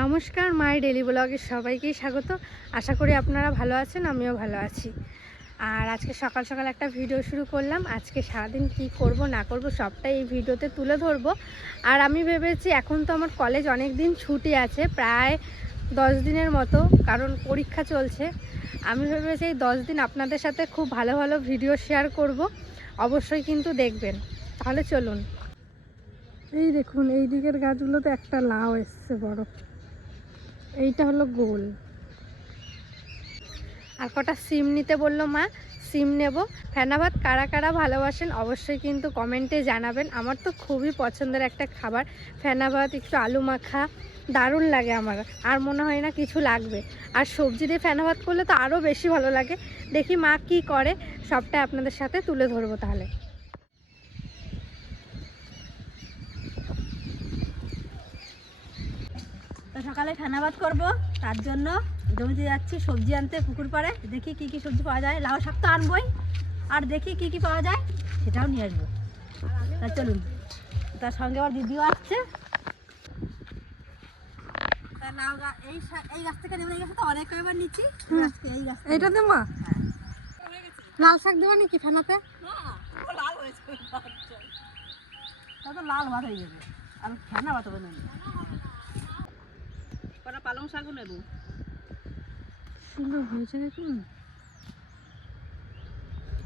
নমস্কার, মাই ডেলি ব্লগে সবাইকেই স্বাগত। আশা করি আপনারা ভালো আছেন, আমিও ভালো আছি। আর আজকে সকাল সকাল একটা ভিডিও শুরু করলাম। আজকে সারাদিন কি করব না করব সবটাই এই ভিডিওতে তুলে ধরবো। আর আমি ভেবেছি এখন তো আমার কলেজ অনেক দিন ছুটি আছে, প্রায় 10 দিনের মতো, কারণ পরীক্ষা চলছে। আমি ভেবেছি এই 10 দিন আপনাদের সাথে খুব ভালো ভালো ভিডিও শেয়ার করব, অবশ্যই কিন্তু দেখবেন। তাহলে চলুন। এই দেখুন, এই দিকের গাছগুলোতে একটা লাউ এসছে বড়, এইটা হলো গোল। আর কটা সিম নিতে বললো মা, সিম নেব। ফেনা ভাত কারা কারা ভালোবাসেন অবশ্যই কিন্তু কমেন্টে জানাবেন। আমার তো খুবই পছন্দের একটা খাবার ফেনা ভাত, একটু আলু মাখা, দারুণ লাগে আমার। আর মনে হয় না কিছু লাগবে। আর সবজি দিয়ে ফেনা ভাত করলে তো আরও বেশি ভালো লাগে। দেখি মা কি করে, সবটাই আপনাদের সাথে তুলে ধরবো। তাহলে তো সকালে ফেনা ভাত করবো, তার জন্য জমিতে যাচ্ছি সবজি আনতে পুকুর পাড়ে। দেখি কি কি সবজি পাওয়া যায়, লাউ শাক তো আনবই, আর দেখি কি কি পাওয়া যায় সেটাও নিয়ে আসবো। তা চলুন, তার সঙ্গে আবার দিদিও আসছে। তা লাউ এই গাছ থেকে নেবেন, এই গাছ তো অনেক কয়েকবার নিচ্ছি, এই গাছ এইটা দেবো। লাল শাক দেবো নাকি ফেনাতে? লাল হয়েছে, তা তো লাল ভাত হয়ে যাবে, আর ফেনা ভাত হবে না। কটা পালং শাকও নেবো। সুন্দর হয়েছে দেখুন,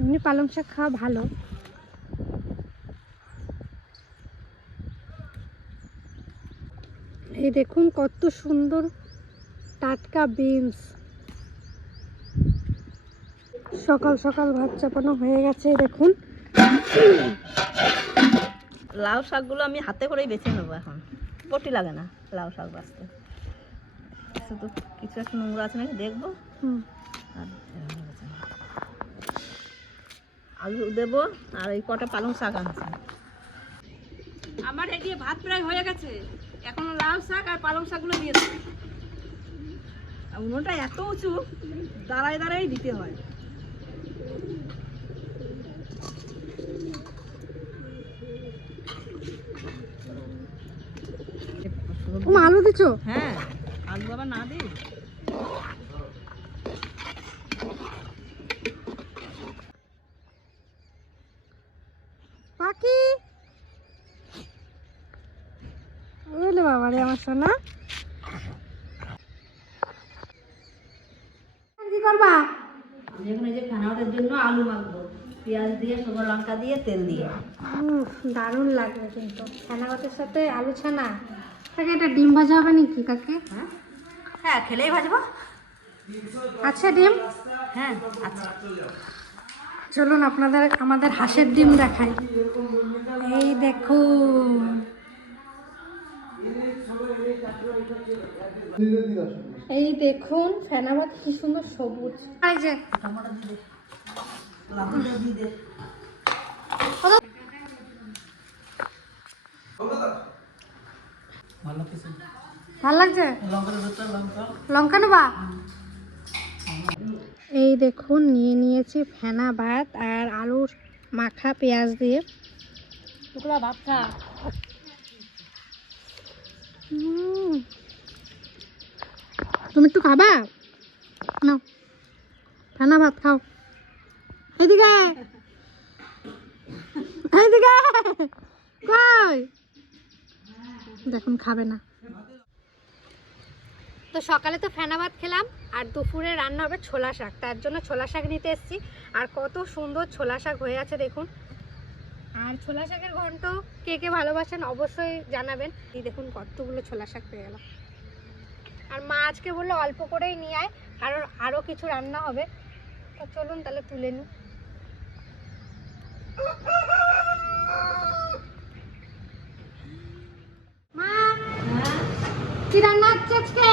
এমনি পালং শাক খাওয়া ভালো। এই দেখুন কত সুন্দর টাটকা বিনস। সকাল সকাল ভাত চাপানো হয়ে গেছে। দেখুন লাউ শাকগুলো আমি হাতে করেই বেছে নেবো, এখন বটি লাগে না লাউ শাক বাছতে। শুধু কিছু একটা নোংরা আছে নাকি দেখবো, আর আলু দেবো, আর এই কটা পালং শাক আনছি। আমার এদিকে ভাত প্রায় হয়ে গেছে, এখন লাউ শাক আর পালং শাকগুলো দিয়ে দেবো। উনুনটা এত উঁচু, দাঁড়ায় দাঁড়াই দিতে হয়। আলু দিচ্ছ? হ্যাঁ, আলু আবার না দিই। পাখি বুঝলে বাবা রে আমার সোনা, কি করবা? আমি এখন এই যে খানাওয়াটের জন্য আলু মাখবো, পেঁয়াজ দিয়ে, শুকনো লঙ্কা দিয়ে, তেল দিয়ে। দারুণ লাগবে কিন্তু ছানা ভাতের সাথে আলু ছানা। কাকে এটা ডিম ভাজা হবে নাকি কাকে? হ্যাঁ হ্যাঁ, খেলেই ভাজবো। আচ্ছা ডিম, হ্যাঁ আচ্ছা, চলুন আমাদের হাঁসের ডিম দেখাই। এই দেখুন, এই দেখুন ফেনা ভাত কি সুন্দর সবুজ। এই যে টমেটো দিয়ে দে, লঙ্কা দিয়ে দে। ভাল লাগছে, লঙ্কা নেবা? এই দেখুন নিয়ে নিয়েছি ফেনা ভাত আর আলুর মাখা পেঁয়াজ দিয়ে। টুকরা ভাত খা। তুমি একটু খাবা না? ফেনা ভাত খাও। এইদিকে এইদিকে কই, দেখুন খাবে না। তো সকালে তো ফেনা ভাত খেলাম, আর দুপুরে রান্না হবে ছোলা শাক। তার জন্য ছোলা শাক নিতে এসেছি। আর কত সুন্দর ছোলা শাক হয়ে আছে দেখুন। আর ছোলা শাকের ঘন্ট কে কে ভালোবাসেন অবশ্যই জানাবেন। এই দেখুন কতগুলো ছোলা শাক পেয়ে গেল। আর মা আজকে বললো অল্প করেই নিয়ে আয়, কারণ আরও কিছু রান্না হবে। তো চলুন তাহলে তুলে নিই। মা কি রান্না হচ্ছে আজকে?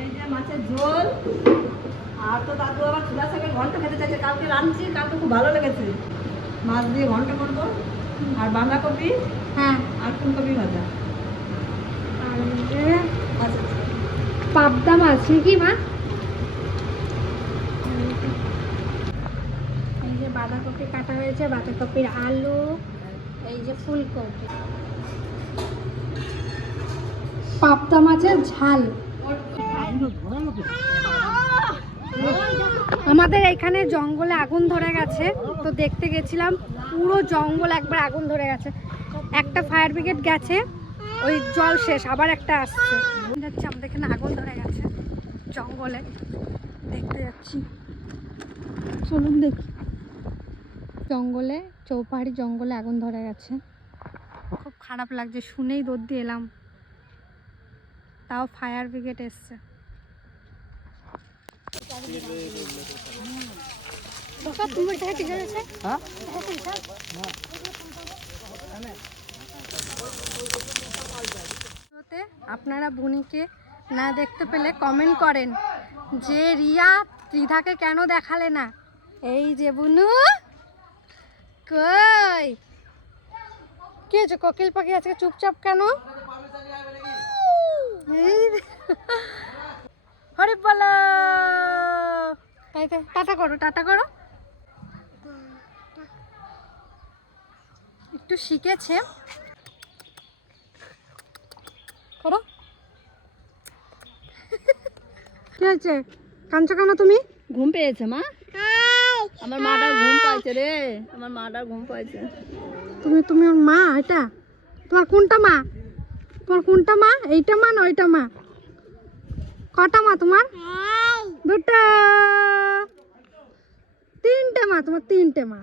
এই যে মাছের ঝোল, আর তো দাদু আবার ছোলা শাকের ঘন্ট খেতে চাইছে। কালকে রাঁধছি, কালকে খুব ভালো লেগেছে। মাছ দিয়ে ঘন্ট করবো, আর বাঁধাকপি, হ্যাঁ, আর ফুলকপি ভাজা। আর এই যে আচ্ছা, পাবদা মাছ নাকি মা? এই যে বাঁধাকপি কাটা হয়েছে, বাঁধাকপির আলু, এই যে ফুলকপি। পাবদা মাছের ঝাল। আমাদের এখানে জঙ্গলে আগুন ধরে গেছে, তো দেখতে গেছিলাম, পুরো জঙ্গল একবার আগুন ধরে গেছে। একটা ফায়ার ব্রিগেড গেছে, ওই জল শেষ, আবার একটা আসছে। যাচ্ছি, আমাদের এখানে আগুন ধরে গেছে জঙ্গলে, দেখতে যাচ্ছি, চলুন দেখি। জঙ্গলে, চৌপাহাড়ি জঙ্গলে আগুন ধরে গেছে, খুব খারাপ লাগছে, শুনেই দৌড় দিয়ে এলাম, তাও ফায়ার ব্রিগেড এসছে। আপনারা বুনিকে না দেখতে পেলে কমেন্ট করেন যে রিয়া ত্রিধাকে কেন দেখালে না। এই যে বুনু, কই কি হয়েছে? কোকিল পাখি আজকে চুপচাপ কেন? হরি বলো, টাটা করো, টাটা করো। একটু শিখেছে, করো। কি হয়েছে, কাঁদছো কেন তুমি? ঘুম পেয়েছে মা, আমার মাটার ঘুম পাইছে রে, আমার মাটার ঘুম পাইছে। তুমি ওর মা? এটা তোমার কোনটা মা? তোমার কোনটা মা? এইটা মা না ওইটা মা? কটা মা তোমার? দুটো, তিনটে মা তোমার, তিনটে মা,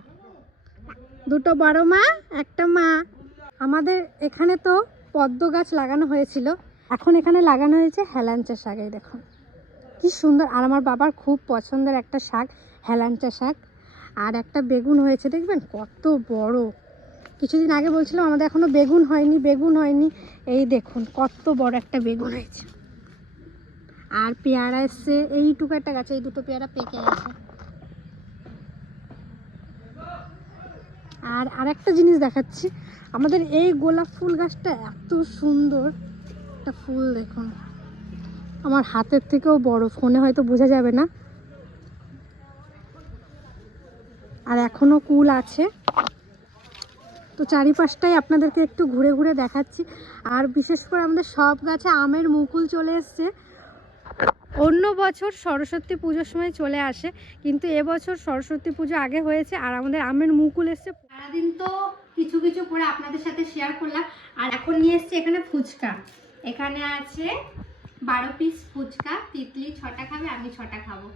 দুটো বড় মা, একটা মা। আমাদের এখানে তো পদ্ম গাছ লাগানো হয়েছিল, এখন এখানে লাগানো হয়েছে হেলাঞ্চা শাক। এই দেখুন কি সুন্দর, আর আমার বাবার খুব পছন্দের একটা শাক হেলাঞ্চা শাক। আর একটা বেগুন হয়েছে, দেখবেন কত বড়। কিছুদিন আগে বলছিলাম আমাদের এখনো বেগুন হয়নি, বেগুন হয়নি, এই দেখুন কত বড় একটা বেগুন হয়েছে। আর পেয়ারা এসছে, এইটুকু একটা গাছে এই দুটো পেয়ারা পেকে গেছে। আর আরেকটা জিনিস দেখাচ্ছি, আমাদের এই গোলাপ ফুল গাছটা এত সুন্দর একটা ফুল, দেখুন আমার হাতের থেকেও বড়, ফোনে হয়তো বোঝা যাবে না। আর এখনো কুল আছে, তো চারিপাশটাই আপনাদেরকে একটু ঘুরে ঘুরে দেখাচ্ছি। আর বিশেষ করে আমাদের সব গাছে আমের মুকুল চলে এসছে। অন্য বছর সরস্বতী পুজোর সময় চলে আসে, কিন্তু এবছর সরস্বতী পুজো আগে হয়েছে আর আমাদের আমের মুকুল এসছে। সারাদিন তো কিছু কিছু করে আপনাদের সাথে শেয়ার করলাম। আর এখন নিয়ে এসছি এখানে ফুচকা, এখানে আছে 12 পিস ফুচকা। তিতলি 6টা খাবে, আমি 6টা খাবো,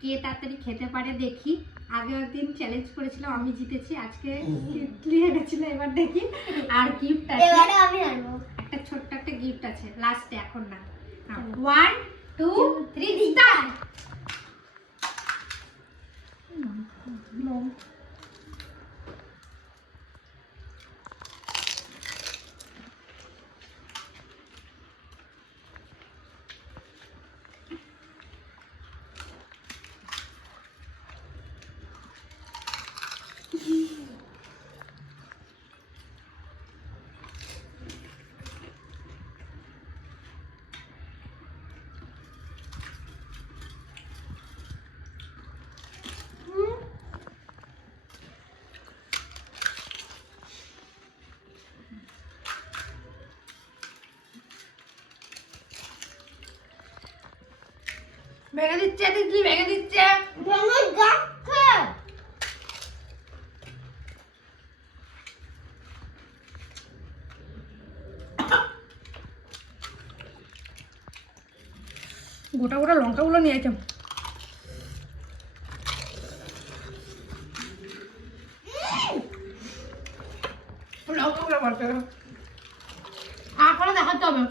কে তাড়াতাড়ি খেতে পারে দেখি। আগের একদিন চ্যালেঞ্জ করেছিলাম, আমি জিতেছি, আজকে তিতলি হেরেছিল, এবার দেখি। আর গিফট আছে, একটা ছোট্ট একটা গিফট আছে লাস্টে, এখন না। 1 2 3 স্টার্ট। ভেঙে দিচ্ছে তিতলি, ভেঙে দিচ্ছে। গোটা গোটা লঙ্কাগুলো নিয়ে আসলাম। লঙ্কাগুলো বলতে এখনো দেখাতে হবে।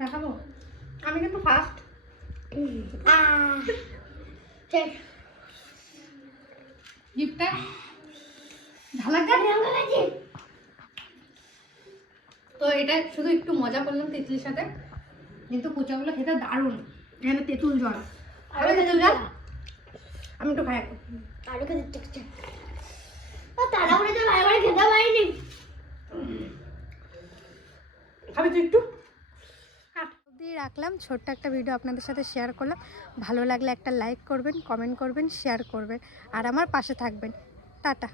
দেখাবো, আমি কিন্তু ফার্স্ট। গিফটটা ঝালাকা, তো এটা শুধু একটু মজা করলাম তিতলির সাথে, কিন্তু কুচাগুলো খেতে দারুণ। এখানে তেঁতুল জল, খাবে তেঁতুল জল? আমি একটু খাই, খাবি তুই একটু? রাখলাম, ছোট্ট একটা ভিডিও আপনাদের সাথে শেয়ার করলাম। ভালো লাগলে একটা লাইক করবেন, কমেন্ট করবেন, শেয়ার করবেন আর আমার পাশে থাকবেন। টাটা।